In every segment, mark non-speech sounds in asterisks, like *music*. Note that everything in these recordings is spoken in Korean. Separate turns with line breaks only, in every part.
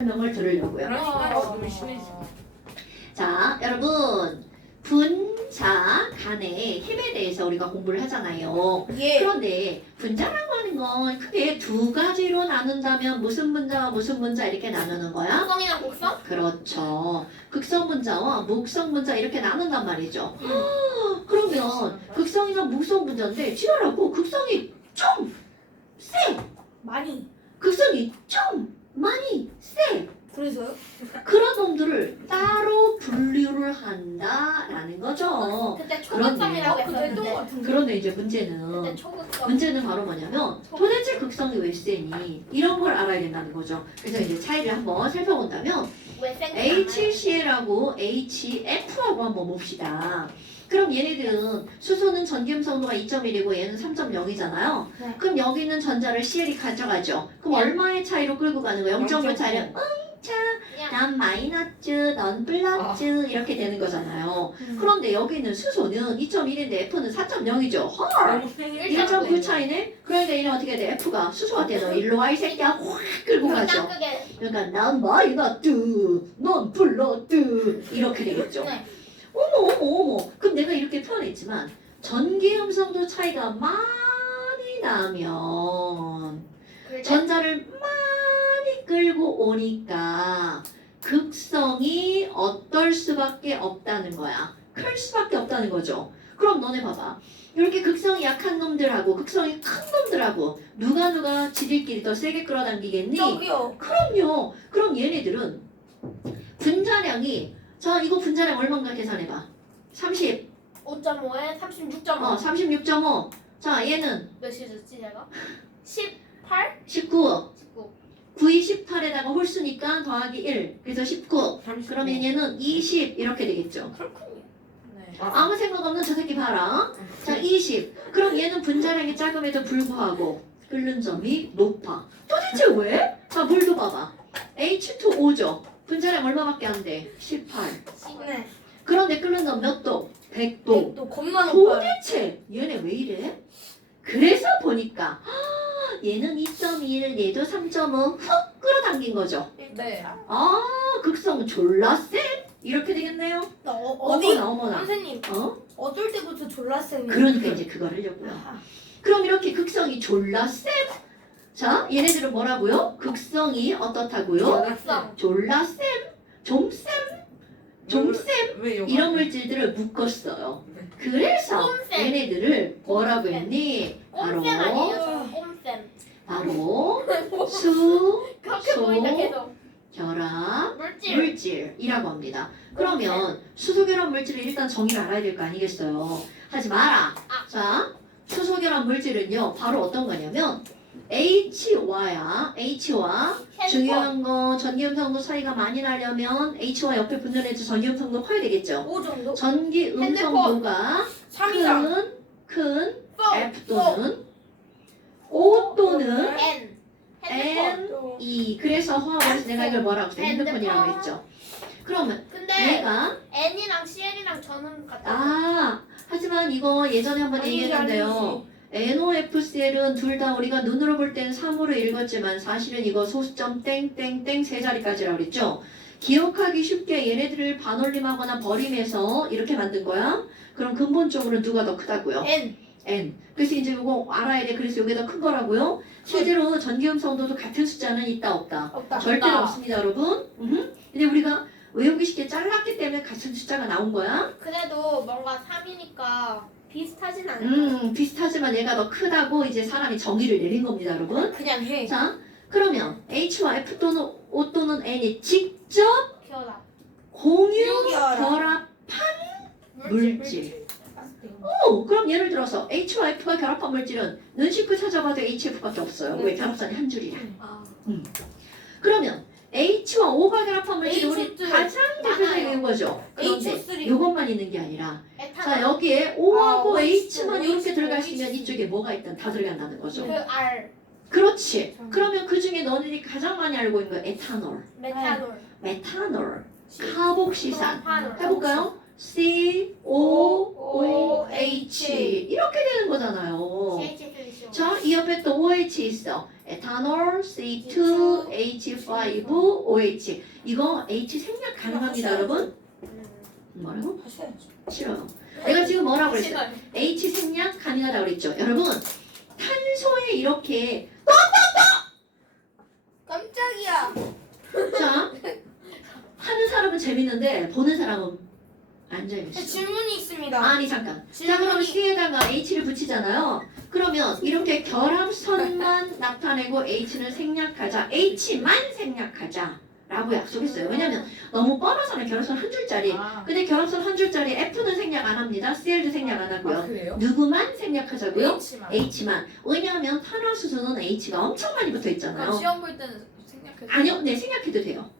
설명을 들으려고요.
심해지.
자, 여러분 분자 간의 힘에 대해서 우리가 공부를 하잖아요.
예.
그런데 분자라고 하는 건 크게 두 가지로 나눈다면 무슨 분자와 무슨 분자 이렇게 나누는 거야?
곡성이랑 곡성?
그렇죠. 극성 분자와 목성 분자 이렇게 나눈단 말이죠. 아, 그러면 극성이나 목성 분자인데 지랄하고 극성이 좀 세.
많이.
극성이 좀 많이 세.
그래서요?
그런 놈들을 따로 분류를 한다라는 거죠.
그때. 초극성이라고
그때 또
했었는데.
같은데.
그런데 이제 문제는. 문제는 바로 뭐냐면 도대체 극성이 왜 세니 이런 걸 알아야 된다는 거죠. 그래서 이제 차이를 한번 살펴본다면
왜 생각?
HCl하고 HF하고 한번 봅시다. 그럼 얘네들은 수소는 전기음성도가 2.1이고 얘는 3.0이잖아요.
네.
그럼 여기 있는 전자를 CL이 가져가죠. 그럼 얼마의 차이로 끌고 가는 거예요? 0.5 차이를 응, 차, 난 마이너스, 넌 플러스 이렇게 되는 거잖아요. 그런데 여기 있는 수소는 2.1인데 F는 4.0이죠. 헐! 1.9 차이네? 그러니까 얘는 어떻게 돼? F가 수소한테 너 일로 와 이 새끼야 확 끌고 가죠. 그러니까 난 마이너스, 넌 플러스 이렇게 되겠죠.
네.
어머 어머 어머. 그럼 내가 이렇게 표현했지만 전기 음성도 차이가 많이 나면
때
전자를 많이 끌고 오니까 극성이 어떨 수밖에 없다는 거야. 클 수밖에 없다는 거죠. 그럼 너네 봐봐. 이렇게 극성이 약한 놈들하고 극성이 큰 놈들하고 누가 누가 지들끼리 더 세게 끌어당기겠니?
저기요.
그럼요. 그럼 얘네들은 분자량이 자 이거 분자량 얼마인가 계산해봐. 30,
5.5에 36.5.
어 36.5. 자 얘는
몇이었지 제가? 18?
19.
19.
9이 18에다가 홀수니까 더하기 1. 그래서 19. 그러면 얘는 20 이렇게 되겠죠.
그렇군요.
네.
아무 생각 없는 저 새끼 봐라. 자 20. 그럼 얘는 분자량이 작음에도 불구하고 끓는 점이 높아. 도대체 왜? 자 물도 봐봐. H2O죠. 분자량 얼마밖에 안 돼? 18.
네.
그런데 끓는 점몇 도? 100도.
또 겁나 높아요.
도대체 얘네 왜 이래? 그래서 보니까 아, 얘는 2.1, 얘도 3.5 훅 끌어당긴 거죠.
네.
아 극성 졸라 쎄 이렇게 되겠네요.
어, 어디?
어머나 어머나.
선생님
어?
어떨 때부터 졸라 쌤이
그러니까 이제 그걸 하려고요. 그럼 이렇게 극성이 졸라 쎄. 자 얘네들은 뭐라고요? 극성이 어떻다고요?
극성.
졸라 쎄, 좀쎄, 좀쎄
왜 영화?
이런 물질들을 묶었어요. 그래서
꼼쌤.
얘네들을 뭐라고 했니? 바로
꼼쌤 아니에요? 저 꼼쌤.
바로 *laughs* 수,
그렇게
소.
계속.
결합,
물질.
물질이라고 합니다. 그러면 수소결합 물질을 일단 정의를 알아야 될 거 아니겠어요? 하지 마라.
아.
자, 수소결합 물질은요, 바로 어떤 거냐면 H와야 H와 중요한 거 전기음성도 차이가 많이 나려면 H와 옆에 붙는 애도 전기음성도 커야 되겠죠.
5 정도?
전기 음성도가
3 이상.
큰. F 또는 O 또는
N. 핸드폰.
N, E. 그래서 화학에서 내가 이걸 뭐라고 했어?
핸드폰.
핸드폰이라고 했죠. 그러면
근데
얘가
N이랑 CL이랑 저는 같아.
아 하지만 이거 예전에 한번 얘기했는데요. NOFCL은 둘 다 우리가 눈으로 볼 때는 3으로 읽었지만 사실은 이거 소수점 땡땡땡 세 자리까지라고 그랬죠. 기억하기 쉽게 얘네들을 반올림하거나 버림해서 이렇게 만든 거야. 그럼 근본적으로 누가 더 크다고요?
N.
N. 그래서 이제 이거 알아야 돼. 그래서 이게 더 큰 거라고요. 실제로 전기음성도도 같은 숫자는 있다 없다.
없다.
절대로
없다.
없습니다, 여러분. 음흠. 근데 우리가 외우기 쉽게 잘랐기 때문에 같은 숫자가 나온 거야.
그래도 뭔가 3이니까 비슷하진 않을까?
음, 비슷하지만 얘가 더 크다고 이제 사람이 정의를 내린 겁니다, 여러분.
그냥 해.
자, 그러면 H와 F 또는 O 또는 N이 직접
기억나.
공유
결합.
결합. 물질. 오, 그럼 예를 들어서 H와 F가 결합한 물질은 눈 씻고 찾아봐도 HF밖에 없어요. 왜 결합선이 한 줄이라.
아.
그러면 H와 O가 결합한 물질이 우리
H2
가장 대표적인 거죠. 그런데
H3.
이것만 있는 게 아니라 자
에탄올.
여기에 O하고
아,
H만
H2,
이렇게 들어가
H2.
있으면 이쪽에 뭐가 있든 다 들어간다는 거죠.
그 R.
그렇지.
음.
그러면 그 중에 너네들이 가장 많이 알고 있는 거 에탄올,
메탄올.
메탄올, 카복시산. 해볼까요? C O O H. 이렇게 되는 거잖아요. 자, 이 옆에 또 OH 있어. 에탄올 C2H5OH 이거 H 생략 가능합니다 여러분? 뭐라고? 싫어요. 내가 지금 뭐라고 그랬어요? H 생략 가능하다고 그랬죠. 여러분 탄소에 이렇게
깜짝이야.
자 하는 사람은 재밌는데 보는 사람은 안 재밌어.
질문이 있습니다.
아니 잠깐. 자 그럼
질문이
C에다가 H를 붙이잖아요. 그러면 이렇게 결합선만 *laughs* 나타내고 H는 생략하자. H만 생략하자. 라고 약속했어요. 왜냐면 너무 뻔하잖아요. 결합선 한 줄짜리.
아,
근데 결합선 한 줄짜리 F는 생략 안 합니다. Cl도 생략 안 하고요.
아 그래요?
누구만 생략하자고요?
H만.
H만. 왜냐하면 탄화수소는 H가 엄청 많이 붙어 있잖아요.
시험 볼 때는 생략해서
아니요, 네 생략해도 돼요.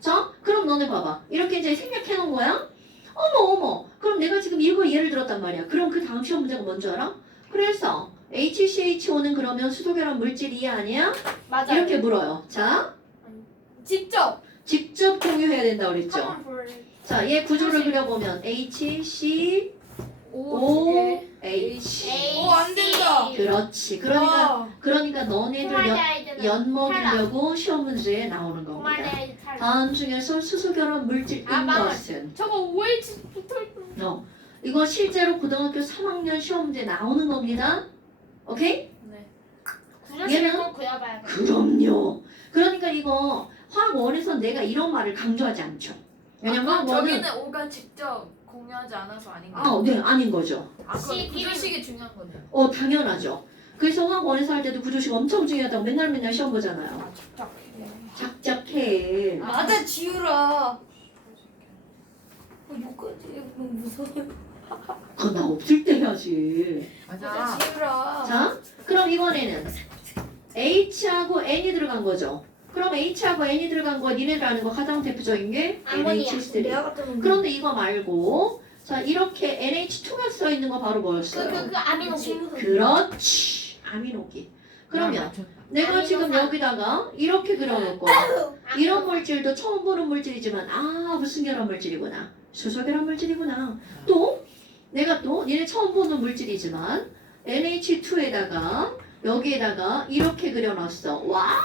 자, 그럼 너네 봐봐. 이렇게 이제 생략해 놓은 거야? 어머 어머. 그럼 내가 지금 이거 예를 들었단 말이야. 그럼 그 다음 시험 문제가 뭔지 알아? 그래서 HCHO는 그러면 수소결합 물질이야 아니야?
맞아요.
이렇게 물어요. 자,
직접
직접 공유해야 된다 그랬죠. 자, 얘 구조를 그려보면 HC
O
O H.
오, 안 된다.
그렇지. 그러니까
와.
그러니까 너네들 연, 연 먹이려고 시험 문제에 나오는 겁니다. 다음 중에서 수소결합 물질인
아, 망할.
것은
저거 OH 붙어있던.
어, 이거 실제로 고등학교 3학년 시험 문제 나오는 겁니다. 오케이?
네.
얘는?
꼭 그려봐야 돼.
그럼요. 그러니까 이거 화학 원에서 내가 이런 말을 강조하지 않죠. 왜냐면
아,
화학 원은
저기는 오가 직접 공유하지 않아서 아닌가?
아, 네, 아닌 거죠.
아, 그럼
시기-
구조식이 중요한 거네요.
어, 당연하죠. 그래서 화학원에서 할 때도 구조식 엄청 중요하다고 맨날 맨날 시험 보잖아요.
아, 착착해.
작작해.
맞아, 지우라. 어, 뭐까지 무서워.
그건 나 없을 때 해야지.
맞아, 지우라.
자, 그럼 이번에는 H하고 N이 들어간 거죠. 그럼 H하고 N이 들어간 거 니네들 아는 거 가장 대표적인 게
아모니아.
NH3.
내가 같은
그런데 이거 말고 자 이렇게 NH2가 써 있는 거 바로
그,
뭐였어요?
그, 그 아미노기.
그렇지 아미노기. 그러면 내가 지금
아미노산.
여기다가 이렇게 그려놓고 이런 물질도 처음 보는 물질이지만 아 무슨 결합 물질이구나 수소 결합 물질이구나 또 내가 또 얘네 처음 보는 물질이지만 NH2에다가 여기에다가 이렇게 그려놨어 와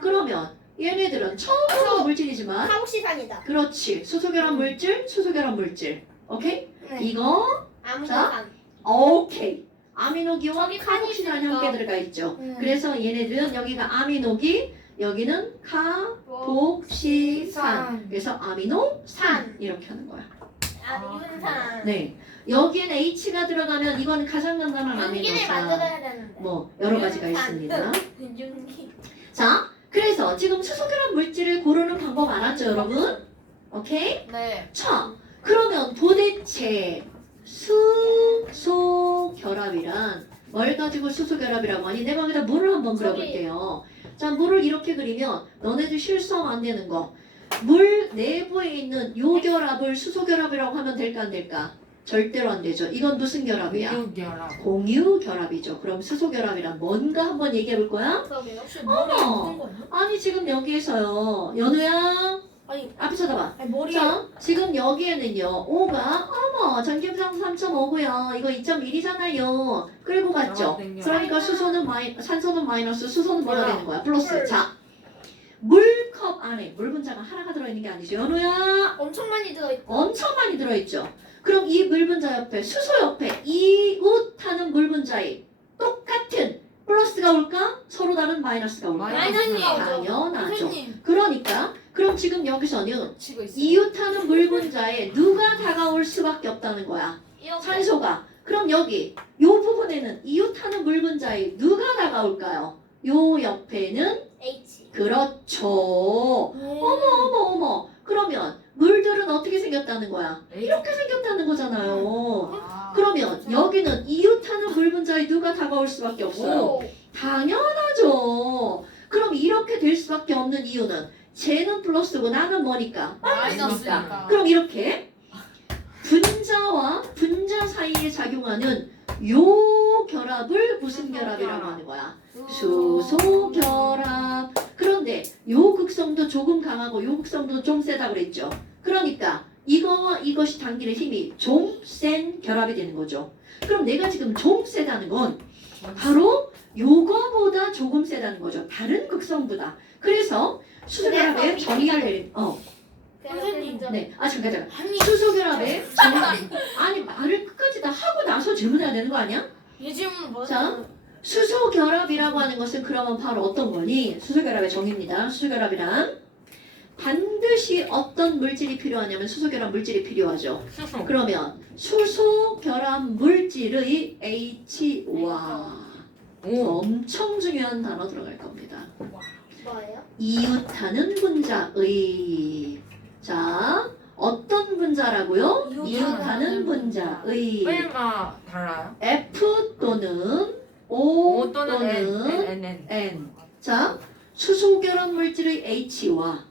그러면 얘네들은 처음 보는 물질이지만
카옥시산이다.
그렇지 수소 결합 물질 수소 결합 물질 오케이
네.
이거
아미노산.
오케이 아미노기와
저기 칸이
함께
있으니까.
들어가 있죠
음.
그래서 얘네들은 여기가 아미노기 여기는 카복시산 그래서 아미노산
산.
이렇게 하는 거야
아, 윤산.
네 여기엔 H가 들어가면 이거는 가장 간단한 아미노산
만들어야 되는데.
뭐 여러 가지가. 있습니다
윤기.
자 그래서 지금 수소결합 물질을 고르는 방법 알았죠 여러분? 오케이?
네.
자 그러면 도대체 수소결합이란 뭘 가지고 수소결합이라고 하니? 내가 여기다 물을 한번. 그려볼게요. 자 물을 이렇게 그리면 너네들 실수하면 안 되는 거 물 내부에 있는 요 결합을 수소결합이라고 하면 될까 안 될까 절대로 안 되죠 이건 무슨 결합이야
공유결합.
공유 결합이죠 그럼 수소 결합이란 뭔가 한번 얘기해 볼 거야.
혹시
어머.
거야?
아니 지금 여기에서요 연우야
아니,
앞에 쳐다봐
아니 머리
자, 지금 여기에는요, 5가, 어머, 전기음상 3.5고요. 이거 2.1이잖아요. 끌고 갔죠? 그러니까 수소는 마이, 산소는 마이너스, 수소는 뭐가? 되는 거야? 플러스.
물.
자, 물컵 안에 물 분자가 하나가 들어있는 게 아니죠. 연우야,
엄청 많이 들어있고.
엄청 많이 들어있죠? 그럼 이 물 분자 옆에, 수소 옆에 이웃하는 물 분자에 똑같은 플러스가 올까? 서로 다른 마이너스가 올까?
마이너스가 오죠.
당연하죠.
선생님.
그러니까, 그럼 지금 여기서는
치고 있어요.
이웃하는 물 분자에 누가 다가올 수밖에 없다는 거야.
이렇게.
산소가. 그럼 여기 요 부분에는 이웃하는 물 분자에 누가 다가올까요? 요 옆에는
H.
그렇죠. 어머 어머 어머. 그러면 물들은 어떻게 생겼다는 거야? 이렇게 생겼다는 거잖아요.
아,
그러면 여기는 이웃하는 물 분자에 누가 다가올 수밖에 없어요.
오.
당연하죠. 그럼 이렇게 될 수밖에 없는 이유는 쟤는 플러스고 나는 뭐니까
마이너스니까.
그럼 이렇게 분자와 분자 사이에 작용하는 요 결합을 무슨 결합이라고 하는 거야? 수소 결합. 그런데 요 극성도 조금 강하고 요 극성도 좀 세다 그랬죠. 그러니까 이거와 이것이 당기는 힘이 좀 센 결합이 되는 거죠. 그럼 내가 지금 좀 세다는 건 바로 요거보다 조금 세다는 거죠. 다른 극성보다. 그래서 수소결합의 정의를 내린 어,
선생님.
네, 아 가자.
아니
수소결합의 정의. 아니 말을 끝까지 다 하고 나서 질문해야 되는 거 아니야?
얘 질문 뭐?
자, 수소결합이라고 하는 것은 그러면 바로 어떤 거니? 수소결합의 정의입니다. 수소결합이란 반드시 어떤 물질이 필요하냐면 수소결합 물질이 필요하죠.
수소.
그러면 수소결합 물질의 H와
오.
엄청 중요한 단어 들어갈 겁니다.
뭐예요?
이웃하는 분자의 자 어떤 분자라고요?
이웃하는
이웃하는 분자의
얼마 달라요?
F 또는 O,
O 또는 N, N, N.
자, 수소 결합 물질의 H와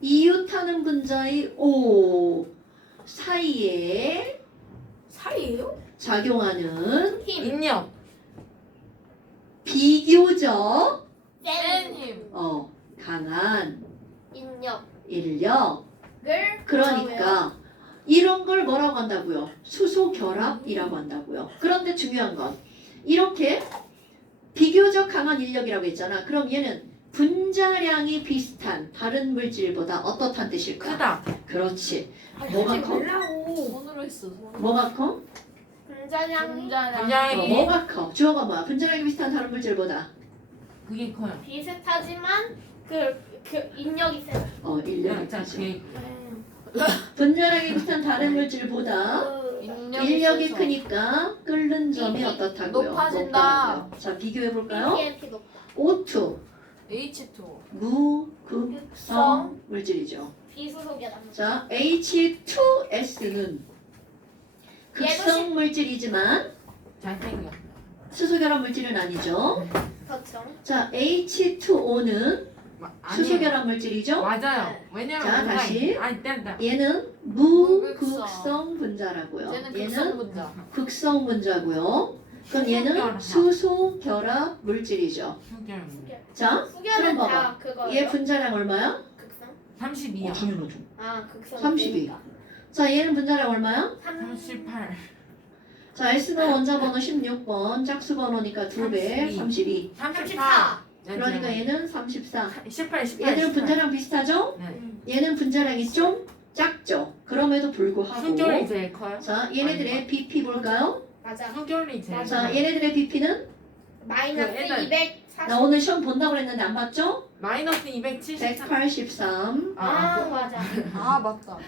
이웃하는 분자의 O 사이에
사이예요?
작용하는
힘.
인력.
비교적
센
힘.
어, 강한
인력.
인력.
을
그러니까 이런 걸 뭐라고 한다고요? 수소 결합이라고 한다고요. 그런데 중요한 건 이렇게 비교적 강한 인력이라고 했잖아. 그럼 얘는 분자량이 비슷한 다른 물질보다 어떻단 뜻일까?
크다.
그렇지.
아,
뭐가 커?
손으로 했어.
뭐가 커?
분자량이
분자량.
어,
분자량이
뭐가 커? 주어가 뭐야? 분자량이 비슷한 다른 물질보다
그게 커요.
비슷하지만 그, 그 인력이 센.
어, 인력이
자,
크지.
그게
분자량이 비슷한 다른 물질보다
그
인력이
인력이
있어서.
크니까 끓는 점이
이-
어떻다고요?
높아진다.
높다고요. 자, 비교해 볼까요?
PPMP 높다.
O2
H2.
무극성 물질이죠.
비수소결합.
자, H2S는 극성 물질이지만
잘생겨.
수소 결합 물질은 아니죠.
그렇죠.
자, H2O는
마- 아니에요.
수소 결합 물질이죠.
맞아요. 왜냐면
자,
뭔가
다시.
있- 아니, 땡다.
얘는
무극성.
분자라고요.
얘는
얘는
극성 분자.
극성 분자고요. 그럼 얘는
수소 결합.
수소결합 물질이죠.
수결.
자, 그럼
다 그거예요.
얘 분자량 얼마야?
극성?
32요.
당연하죠.
아 극성.
32. 자, 얘는 분자량 얼마야?
38.
자, S는 원자 번호 16번, 짝수 번호니까 2배, 32.
34.
그러니까 얘는 34.
18, 18.
얘들은 분자량 비슷하죠?
네.
얘는 분자량이 좀 작죠? 그럼에도 불구하고.
수결이 제일 커요?
자, 얘네들의 BP 볼까요?
맞아.
수결이 제일
자,
커요.
얘네들의 BP는
마이너스
그 애들-
240.
나 오늘 시험 본다고 그랬는데 안 봤죠?
마이너스 273.
183.
아 맞아.
아 맞다.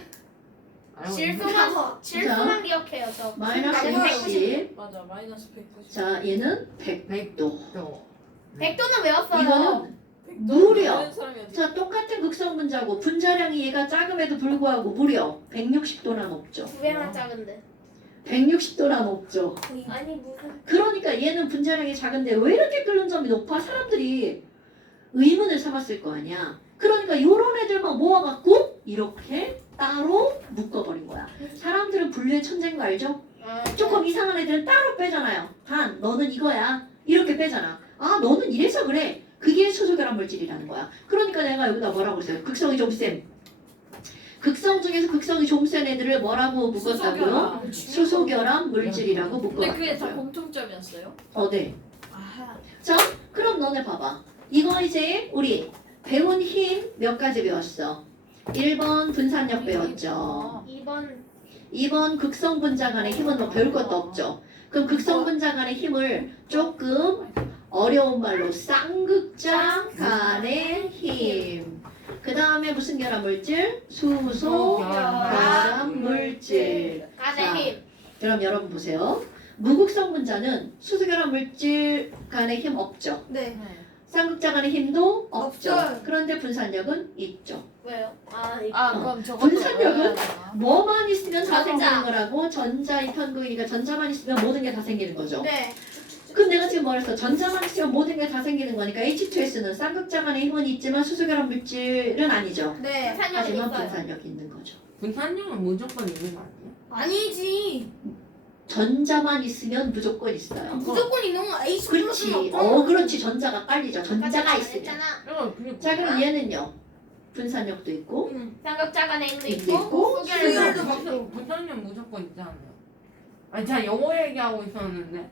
알고
질소만 질소만 기억해요 저.
마이너스
나는
110.
맞아 마이너스 190.
자, 얘는 100도.
있어.
100도는 외웠어요.
이거는 무려. 자, 똑같은 극성 분자고 분자량이 얘가 작음에도 불구하고 무려 160도나 높죠.
두 배만 작은데.
160도나 높죠.
아니 무슨
그러니까 얘는 분자량이 작은데 왜 이렇게 끓는 점이 높아? 사람들이 의문을 삼았을 거 아니야. 그러니까 요런 애들만 모아갖고 이렇게 따로 묶어버린 거야. 사람들은 분류의 천재인 거 알죠?
아,
조금 이상한 애들은 따로 빼잖아요. 단, 너는 이거야. 이렇게 빼잖아. 아, 너는 이래서 그래. 그게 수소결합 물질이라는 거야. 그러니까 내가 여기다 뭐라고 했어요? 극성이 좀 센. 극성 중에서 극성이 좀 센 애들을 뭐라고 묶었다고요? 수소결합 물질이라고
근데 그게 다. 공통점이었어요?
어, 네.
아하.
자, 그럼 너네 봐봐. 이거 이제 우리 배운 힘 몇 가지 배웠어? 1번 분산력 배웠죠.
2번
2번 극성 분자 간의 힘은 뭐 배울 것도 없죠. 그럼 극성 분자 간의 힘을 조금 어려운 말로 쌍극자 간의 힘. 그 다음에 무슨 결합 물질? 수소 결합 물질. 자.
간의 힘.
그럼 여러분 보세요. 무극성 분자는 수소 결합 물질 간의 힘 없죠.
네.
쌍극자 간의 힘도 없죠.
없어요.
그런데 분산력은 있죠.
왜요? 아.
아 그럼 저것도
분산력은-? 뭐만 있으면 다
전자.
생기는 거라고 전자의 편극이니까 전자만 있으면 모든 게 다 생기는 거죠.
네.
그럼 내가 지금? 전자만 있으면 모든 게 다 생기는 거니까 H2S는 쌍극자 간의 힘은 있지만 수소결합 물질은 아니죠.
네.
하지만. 분산력이 있는 거죠.
분산력은 무조건 있는 거 아니에요?
아니지.
전자만 있으면 무조건 있어요.
무조건 있는 건 H
그렇지. 어, 그렇지. 전자가 깔리죠. 전자가 있으면. 자, 그럼 얘는요. 분산력도 있고
응.
삼각자 간의
힘도
있고
있고,
수결도
수결도
있고.
분산- 분산력 무조건 있지 않아요? 아니 제가 영어 얘기하고 있었는데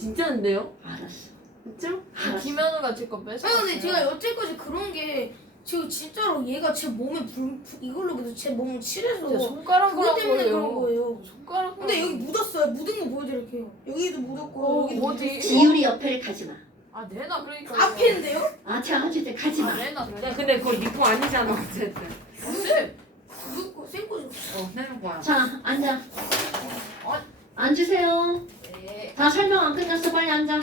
진짜인데요?
알았어.
그쵸?
알았어.
김현우가 제거 뺏어.
아 근데 제가 여태까지 그런 게 지금 진짜로 얘가 제 몸에 불, 불- 이걸로 그래서 제 몸을 칠해서
손가락으로
때문에 그런
거예요.
거예요.
손가락.
근데 여기 묻었어요. 묻은 거 보여드릴게요. 여기도 묻었고
어,
여기도
어디?
지율이 옆에를 가지 마.
아 내놔 그러니까.
앞에인데요?
아, 제가 어쨌때 가지
아
마.
내놔
야
그래.
근데 그거 니거 아니잖아 어쨌든.
근데
묻고 쌩꼬
어 내는 거야.
자, 앉아.
어?
앉으세요.
네.
다 설명 안 끝났어. 빨리 앉아.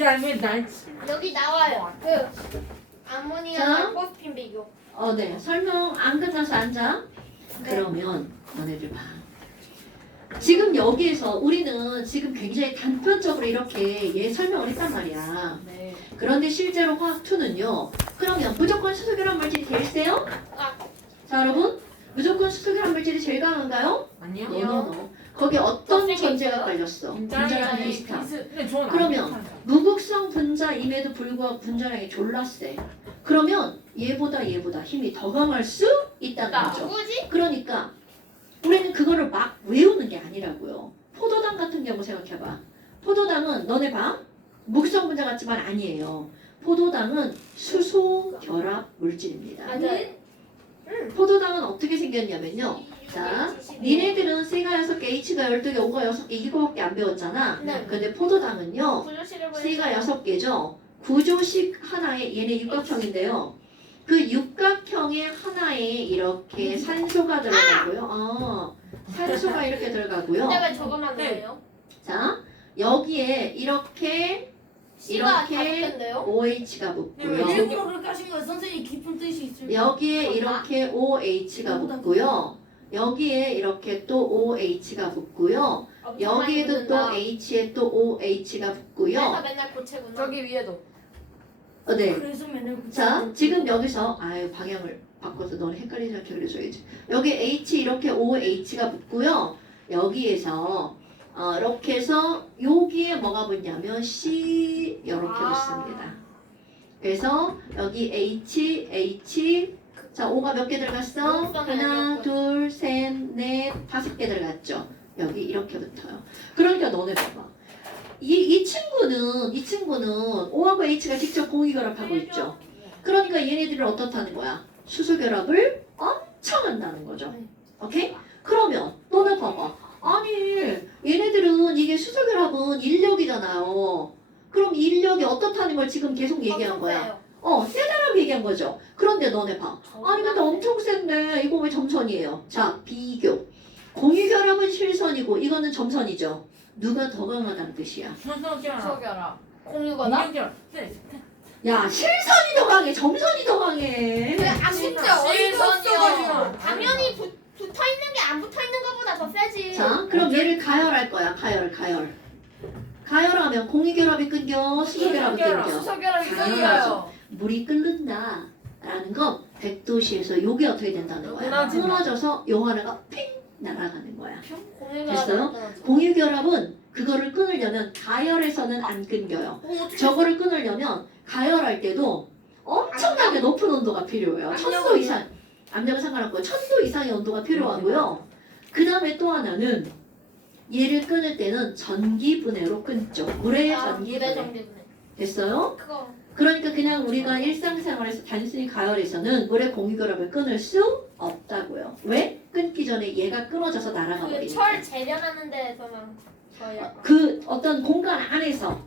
야 왜 날
여기 나와요. 그
자.
암모니아 포스핀 비교.
어, 네. 설명 안 끝나서 앉아.
네.
그러면 너네들 봐. 지금 여기에서 우리는 지금 굉장히 단편적으로 이렇게 얘 설명을 했단 말이야.
네.
그런데 실제로 화학 2는요. 그러면 무조건 수소결합 물질이 될세요?
아.
자, 여러분. 무조건 수소결합 물질이 제일 강한가요?
아니요?
노. 거기 어떤
더 세게
전제가? 깔렸어?
분자량이
분자량
비슷.
비슷함.
근데 저는 안
그러면. 무극성 분자임에도 불구하고 분자량이 졸라 세. 그러면 얘보다 얘보다 힘이 더 강할 수 있다는
있다.
거죠.
누구지?
그러니까 우리는 그거를 막 외우는 게 아니라고요. 포도당 같은 경우 생각해봐. 포도당은 너네 봐. 무극성 분자 같지만 아니에요. 포도당은 수소 결합 물질입니다.
맞아요.
포도당은 어떻게 생겼냐면요. 자, 니네들은 C가 6개, H가 12개, O가 6개 이거밖에 안 배웠잖아.
네.
근데 포도당은요. C가 여섯 개죠. 구조식 하나에 얘네 육각형인데요. 그 육각형의 하나에 이렇게 산소가 들어가고요. 어, 산소가 이렇게 들어가고요.
근데 왜 저거만 나와요?
자, 여기에 이렇게
C가
이렇게? OH가 붙고요.
일부러 까신 거예요. 선생님 깊은 뜻이 있어요.
여기에 이렇게 OH가 붙고요. 여기에 이렇게 또 OH가 붙고요.
많이
여기에도 또
붙는다.
H에 또 OH가
그래서
붙고요.
맨날 고체구나.
저기 위에도.
어, 네.
그래서 맨날 그
자, 지금 여기서 아유 방향을 바꿔서 넌 헷갈리지 않게 그려줘야지. 여기 H 이렇게 OH가 붙고요. 여기에서 어, 이렇게 해서 여기에 뭐가 붙냐면 C 이렇게
아.
붙습니다. 그래서 여기 H, H 자, O가 몇 개 들어갔어? 하나. 둘, 셋, 넷, 다섯 개 들어갔죠. 여기 이렇게 붙어요. 그러니까 너네 봐봐. 이, 이 친구는 이 친구는 O하고 H가 직접 공유결합하고 있죠. 그러니까 얘네들은 어떻다는 거야? 수소 결합을 엄청 한다는 거죠. 오케이? 그러면 너네 봐봐. 아니 얘네들은 이게 수소 결합은 인력이잖아요. 그럼 이 인력이 어떻다는 걸 지금 계속 얘기한 거야. 어, 세다라고 얘기한 거죠. 그런데 너네 봐. 아니 근데 엄청 센데 이거 왜 점선이에요? 자 비교. 공유결합은 실선이고 이거는 점선이죠. 누가 더 강하다는 뜻이야.
순서결합.
수석여라.
공유거나?
공유결합. 네.
야 실선이 더 강해. 점선이 더 강해.
아 진짜 어이가 없어가지고.
실선이요.
당연히 붙, 붙어 있는 게 안 붙어 있는 것보다 더 세지.
자, 그럼 얘를 가열할 거야. 가열, 가열. 가열하면 공유결합이 끊겨, 수소결합이 끊겨. 당연하죠.
이거예요.
물이 끓는다. 라는 건 100도씨에서 요게 어떻게 된다는 거야. 끊어져서 요 하나가 핑 날아가는 거야. 됐어요? 공유결합은 그거를 끊으려면 가열에서는 안 끊겨요.
어,
저거를 끊으려면 가열할 때도 엄청나게 높은 온도가 필요해요. 천도 이상, 압력은 상관없고 천도 이상의 온도가 필요하고요. 그 다음에 또 하나는 얘를 끊을 때는 전기 분해로 끊죠. 물의
아,
전기 분해.
전기 분해.
됐어요? 그러니까 그냥 우리가 일상생활에서 단순히 가열에서는 물의 공유결합을 끊을 수 없다고요. 왜? 끊기 전에 얘가 끊어져서 날아가 버리니까.
그철 재련하는 데에서만 거의 약간.
그 어떤 공간 안에서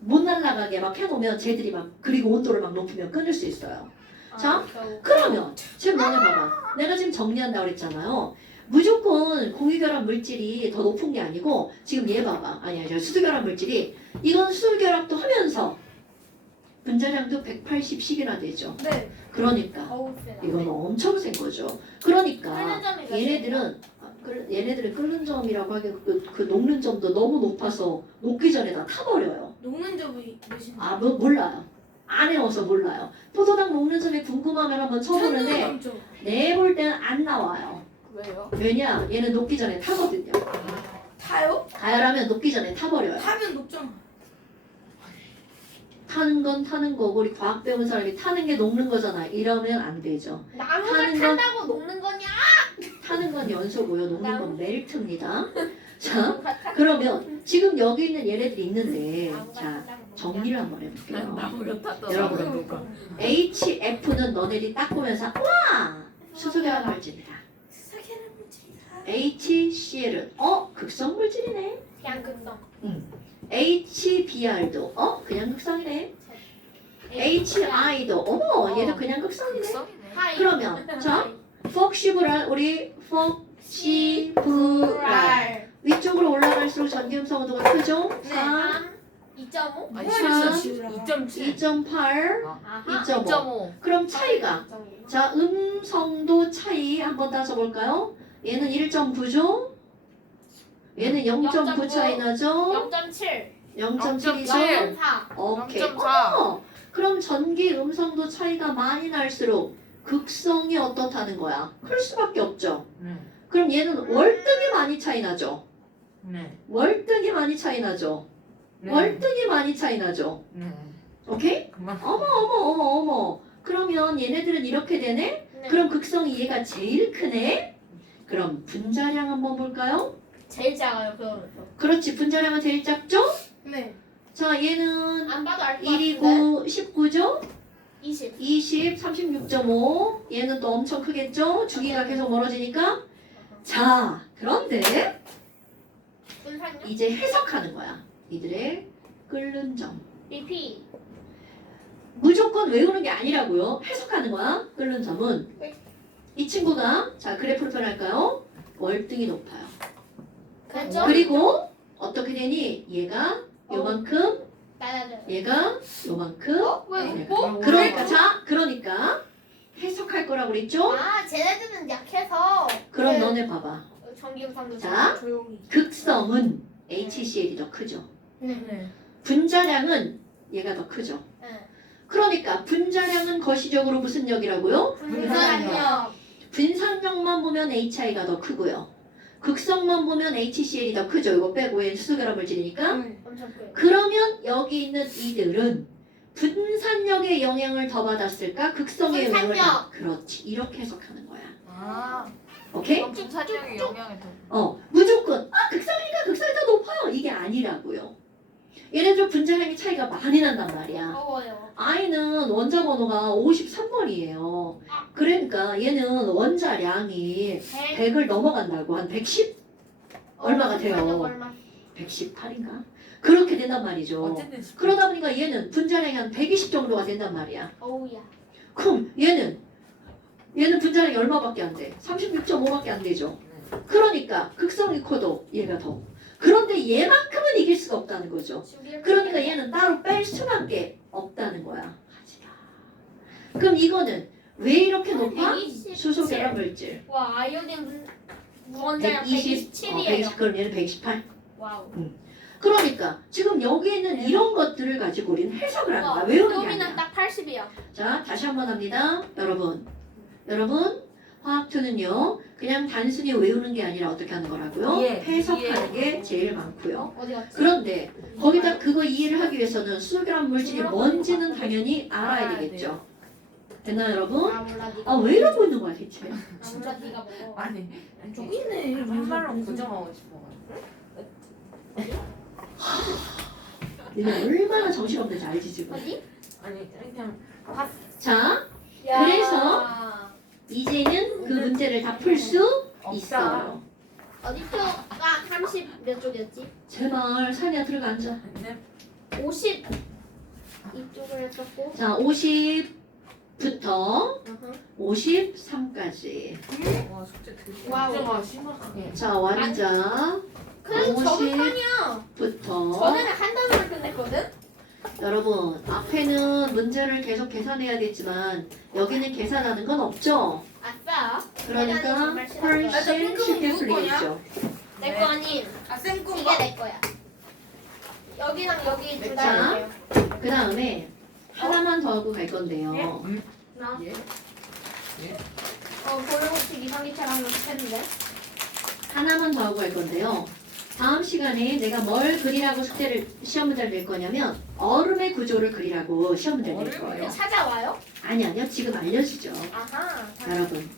못 날아가게 막 해놓으면 쟤들이 막 그리고 온도를 막 높이면 끊을 수 있어요. 자,
아, 겨우.
그러면 지금 너네 봐봐. 내가 지금 정리한다고 그랬잖아요. 무조건 공유결합 물질이 더 높은 게 아니고 지금 얘 봐봐. 아니야, 저 수소결합 물질이 이건 수소결합도 하면서 분자량도 180씩이나 되죠.
네.
그러니까
어우 세다.
이건 엄청 센 거죠. 그러니까
점이
얘네들은 아, 끓- 얘네들은 끓는 점이라고 하기엔 그, 그 녹는 점도 너무 높아서 녹기 전에 다 타버려요.
녹는 점이 몇인데?
아, 뭐, 몰라요. 안 해워서 몰라요. 포도당 녹는 점이 궁금하면 한번 쳐보는데. 내볼 때는 안 나와요.
왜요?
왜냐? 얘는 녹기 전에 타거든요.
타요?
가열하면 녹기 전에 타버려요.
타면 녹잖아.
타는 건 타는 거고 우리 과학 배운 사람이 타는 게 녹는 거잖아. 이러면 안 되죠.
나무가
타는 건-
탄다고 녹는 거냐?
타는 건 연소고요. 녹는 건 멜트입니다. *laughs* 자, 그러면 지금 여기 있는 얘네들이 있는데 자 정리를 한번 해볼게요.
나무가 탔다.
여러분. HF는 너네들이 딱 보면서 와 수소결합 물질이다.
사계는 물질이다.
HCl은 어 극성 물질이네.
극성.
HBr도 어 그냥 극성이네. HI도 어머 얘도 그냥 극성이네.
하이.
그러면 자 폭시브랄 우리 폭시브랄 위쪽으로 올라갈수록 전기음성 온도가 크죠?
네.
3,
2.5.
아니
삼,
실수 2.7.
2.8
아하.
2.5
2.5.
그럼 차이가 자 음성도 차이 한번 따져 볼까요? 얘는 1.9죠? 얘는 0.9 차이 나죠?
0.7.
0.7이죠?
0.4.
오케이.
0.4.
어, 그럼 전기 음성도 차이가 많이 날수록 극성이 어떻다는 거야? 클 수밖에 없죠.
네.
그럼 얘는 월등히 많이 차이 나죠.
네.
월등히 많이 차이 나죠.
네.
월등히 많이 차이 나죠.
네.
오케이?
그만.
어머 어머 어머 어머. 그러면 얘네들은 이렇게 되네?
네.
그럼 극성이 얘가 제일 크네? 그럼 분자량 한번 볼까요?
제일 작아요, 그러면서.
그렇지 분자량은 제일 작죠?
네.
자 얘는
안 봐도 알 것 같은데.
1이고 19죠?
20.
20, 36.5 얘는 또 엄청 크겠죠? 주기가 계속 멀어지니까 자 그런데
분산력.
이제 해석하는 거야 이들의 끓는 점
리피.
무조건 외우는 게 아니라고요 해석하는 거야 끓는 점은 이 친구가 자 그래프를 펴할까요? 월등히 높아요
그렇죠?
그리고 어떻게 되니 얘가 요만큼
나나는.
얘가 요만큼
왜
네.
웃고?
그러니까 자 그러니까 해석할 거라고 그랬죠?
아, 쟤네들은 약해서.
그럼
네.
너네 봐봐
전기음성도
자.
조용히.
극성은 HCl이 더 크죠.
네.
분자량은 얘가 더 크죠.
네.
그러니까 분자량은 거시적으로 무슨 역이라고요?
분산력.
분산력만 보면 HI가 더 크고요. 극성만 보면 HCl이 더 크죠. 이거 빼고 얘는 수소결합 물질이니까.
엄청 커요.
그러면 여기 있는 이들은 분산력의 영향을 더 받았을까? 극성의 영향을
분산력.
받... 그렇지. 이렇게 해석하는 거야.
아.
오케이?
엄청 사력의 영향이 더.
어, 무조건 아 극성이니까 극성이 더 높아요. 이게 아니라고요. 얘네들 분자량의 차이가 많이 난단 말이야.
더워요.
I는 원자 번호가 53번이에요. 그러니까 얘는 원자량이
100.
100을 넘어간다고 한 110? 얼마가 돼요?
얼마?
118인가? 그렇게 된단 말이죠.
어쨌든
그러다 보니까 얘는 분자량이 한 120 정도가 된단 말이야.
어우야.
그럼 얘는 얘는 분자량이 얼마밖에 안 돼? 36.5밖에 안 되죠. 그러니까 극성이 커도 얘가 더. 그런데 얘만큼은 이길 수가 없다는 거죠. 그러니까 얘는 따로 뺄 수밖에 없다는 거야. 그럼 이거는 왜 이렇게 높아?
127.
수소 결합 물질.
와, 아이오딘 무- 무원자량
120,
127이에요.
어, 120 그럼 얘는 118.
와우.
그러니까 지금 여기 있는 이런 것들을 가지고 우리는 해석을 하는 거야. 외우는 게
도미는
아니야.
딱 80이야.
자, 다시 한 번 합니다. 여러분. 여러분, 화학2는요, 그냥 단순히 외우는 게 아니라 어떻게 하는 거라고요?
이해,
해석하는. 게 제일 많고요.
갔지?
그런데 거기다 그거 이해를 하기 위해서는 수소결합 물질이 뭔지는 당연히 알아야
알아야
되겠죠. 됐나요, 여러분?
아 몰라 네가.
아, 왜 이러고 있는 거야, 대체?
아 몰라 네가 먹어.
아니.
저기 있네.
한 말로 고정하고 싶어.
얘네 얼마나 정신없는지 알지, 지금?
아니 그냥
자,
야.
그래서 이제는 그 문제를 다 풀 수 있어요.
어디 쪽가 30 몇 쪽이었지?
제발, 산이야, 들어가 앉아.
근데
50 이쪽을 했었고.
자, 50부터
어허.
53까지.
와 숙제 되게
와우.
숙제가 심하게.
자, 완자
그래도 적은
50.
편이야.
부터
전에는 한 단어를 끝냈거든.
여러분 앞에는 문제를 계속 계산해야겠지만 여기는 계산하는 건 없죠.
아싸.
그러니까.
아, 저
훨씬
핑크는
쉽게
누구 거냐?
풀리겠죠.
내
네.
거 아닌
아 쌤꿈
이게 내 거야. 여기랑 여기
자.
둘다 이렇게요.
그 다음에 하나만 더 하고 갈 건데요.
나.
예.
어 보려고치 이상기차랑 했는데.
하나만 더 하고 갈 건데요. 다음 시간에 내가 뭘 그리라고 숙제를 시험 문제를 낼 거냐면 얼음의 구조를 그리라고 시험 문제를 낼? 거예요.
찾아와요?
아니 아니요 지금 알려주죠.
아하.
여러분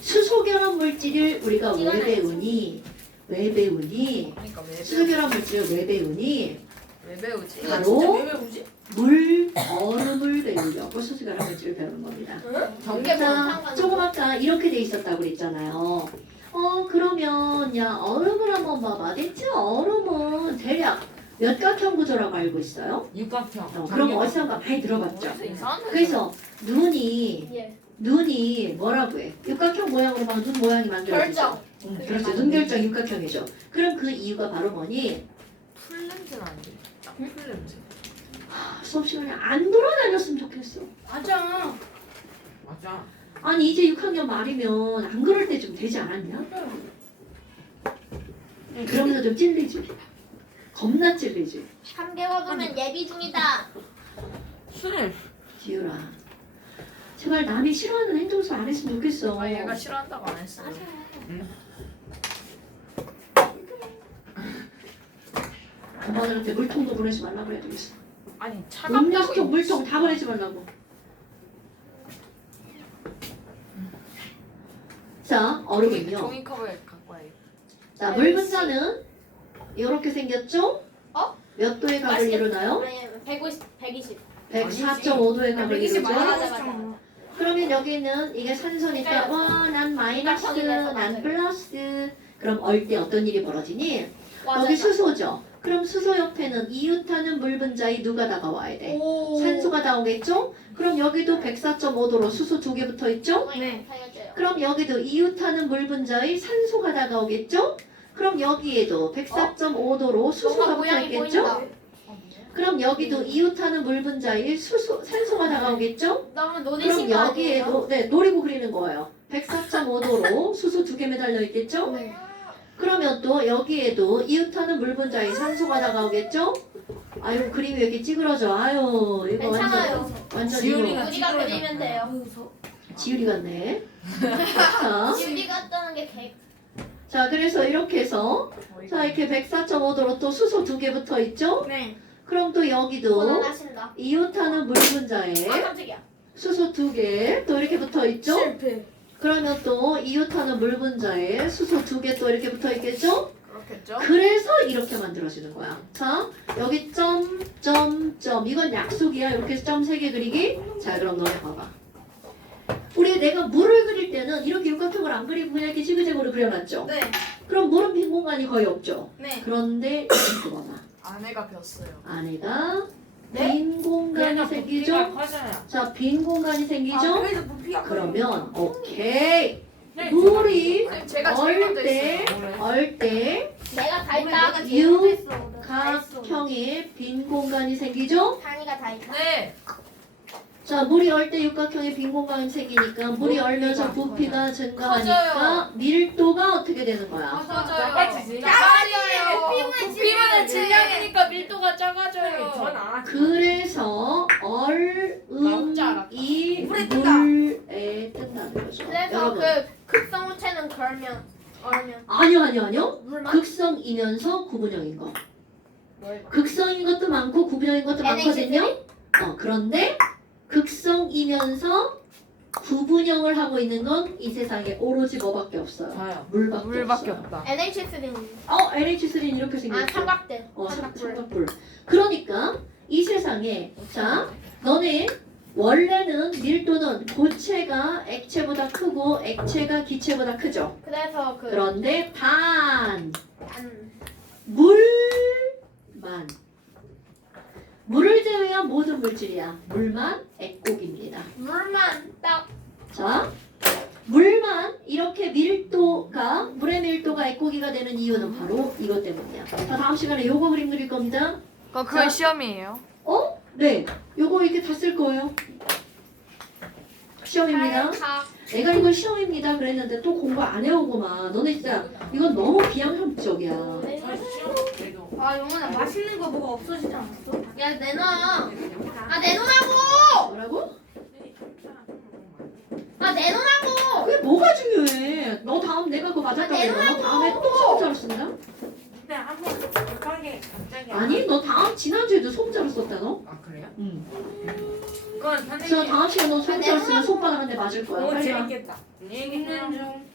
수소결합 물질을 우리가 왜. 배우니 왜 배우니?
그러니까 왜 배우?
수소결합 물질을 왜 배우니?
왜 배우지?
이거
바로
진짜 왜 배우지?
물, 얼음을 배우려고 수소결합 물질을 배우는 겁니다.
전개
자, 조금 아까 이렇게 돼 있었다고 그랬잖아요. 어, 그러면 야 얼음을 한번 봐봐. 대체 얼음은 대략 몇 각형 구조라고 알고 있어요?
육각형.
어, 그럼 어디선가 많이 들어봤죠.
데
그래서 눈이
예.
눈이 뭐라고 해? 육각형 모양으로 막 눈 모양이 만들어지죠.
결정.
응, 그렇죠. 눈 결정 육각형이죠. 그럼 그 이유가 바로 뭐니?
풀 냄새는 아니지? 딱풀 냄새.
아, 수업 시간에 안 돌아다녔으면 좋겠어.
맞아.
맞아.
아니 이제 6학년 말이면 안 그럴 때 좀 되지 않았냐? 그러면서 좀 찔리지. 겁나 찔리지.
3개월 후면 예비 중이다.
술.
지유라. 제발 남이 싫어하는 행동수 안 했으면 좋겠어.
아 얘가 싫어한다고 안 했어.
엄마들한테 물통도 보내지 말라고 해야 되겠어.
아니 차갑다고.
음료수통, 물통 다 보내지 말라고. 자, 얼음은요.
종이컵을 갖고 와야겠다.
자, 물 분자는 이렇게 생겼죠?
어?
몇 도의 각을
맛있겠다.
이루나요?
아니 150, 120.
104.5도의 각을 이루죠?
맞아.
그러면 여기는 이게 산소니까 와, 난 마이너스, 난. 플러스. 그럼 얼 때 어떤 일이 벌어지니?
맞아.
여기 수소죠. 그럼 수소 옆에는 이웃하는 물 분자에 누가 다가와야 돼?
오.
산소가 나오겠죠? 그럼 여기도 104.5도로 수소 두 개 붙어 있죠?
네.
살려줘요.
그럼 여기도 이웃하는 물 분자에 산소가 다가오겠죠? 그럼 여기에도 104.5도로 수소가
뭔가
붙어 있겠죠? 그럼 여기도 이웃하는 물 분자에 수소 산소가 다가오겠죠?
너무
그럼
노리신 거 아니에요?
여기에도 네 노리고 그리는 거예요. 104.5도로 수소 두 개 매달려 있겠죠?
네.
그러면 또 여기에도 이웃하는 물 분자에 산소가 다가오겠죠? 아유 그림이 왜 이렇게 찌그러져? 아유 이거
괜찮아요.
완전 완전
지훈이가
우리가 그리면 돼요.
지율이 같네. *laughs* 자,
유리 같다는 게 개.
자 그래서 이렇게 해서 자 이렇게 104.5도로 또 수소 두 개 붙어 있죠?
네.
그럼 또 여기도
고난하신다.
이웃하는 물 분자에
아 깜짝이야.
수소 두 개 또 이렇게 붙어 있죠?
실패.
그러면 또 이웃하는 물 분자에 수소 두 개 또 이렇게 붙어 있겠죠?
그렇겠죠?
그래서 이렇게 만들어지는 거야. 자, 여기 점, 점, 점. 이건 약속이야. 이렇게 점 세 개 그리기. 자, 그럼 너네 봐봐. 우리 내가 물을 그릴 때는 이렇게 육각형을 안 그리고 그냥 이렇게 지그재그로 그려놨죠.
네.
그럼 물은 빈 공간이 거의 없죠.
네.
그런데 이거 봐봐.
아내가 폈어요.
안에가
네?
빈 공간이 생기죠.
커져요.
자, 빈 공간이
아,
생기죠.
그래서 부피가
그러면 오케이.
네,
물이
선생님 제가 제일 먼저
얼 때,
했어요.
얼때
내가 다
우리
했다.
내가
유,
제일 했어. 오늘. 다 했어.
각형의 빈 공간이 생기죠.
단이가 다 했다.
네.
자, 물이 얼 때 육각형의 빈 공간이 생기니까 물이 얼면서 부피가 증가하니까 밀도가 어떻게 되는 거야?
작아지지.
작아져요.
피부의
피부는
질량이니까
밀도가
전
작아져요.
안.
그래서
나올 줄 알았다.
얼음이
물에 뜬다.
물에 뜬다는 거죠.
그래서
여러분.
그 극성 우체는 걸면 얼면
아니요, 아니요, 아니요.
물만
극성이면서 구분형인 거. 극성인 것도 많고 구분형인 것도 많거든요.
NH3?
어, 그런데 극성이면서 구분형을 하고 있는 건 이 세상에 오로지 뭐밖에 없어요.
저요.
물밖에,
물밖에
없어요.
없다.
NH3는
어, NH3는 이렇게
아
생겼죠.
삼각대.
어, 삼-
삼각불.
삼각불. 그러니까 이 세상에 자, 너네 원래는 밀도는 고체가 액체보다 크고 액체가 기체보다 크죠.
그래서 그
그런데 단
단.
물만 물을 제외한 모든 물질이야. 물만 액곡입니다.
물만 딱
자, 물만 이렇게 밀도가 물의 밀도가 액고기가 되는 이유는 바로 이것 때문이야. 자, 다음 시간에 요거 그림 그릴 겁니다.
그
그건
시험이에요.
어? 네. 요거 이렇게 다 쓸 거예요. 시험입니다.
다
내가 이거 시험입니다 그랬는데 또 공부 안 해오고만. 너네 진짜 이건 너무 비양심적이야.
아 영원아 맛있는 거 뭐가 없어지지 않았어?
야 내놔. 아 내놓으라고.
뭐라고?
아 내놓으라고.
그게 뭐가 중요해? 너 다음 내가 그거 맞았다 그래. 너 다음에 또 소문자로 쓴다?
근데 한번 급하게 갑자기.
아니, 너 다음 지난주에도 소문자로 썼다 너?
아 그래요?
응.
그건
저
선생님.
다음 시간 너 소문자로 쓰면 손바닥 한대 맞을 거야.
너무
빨리 와.
재밌겠다. 안녕히 계세요.
있는 중.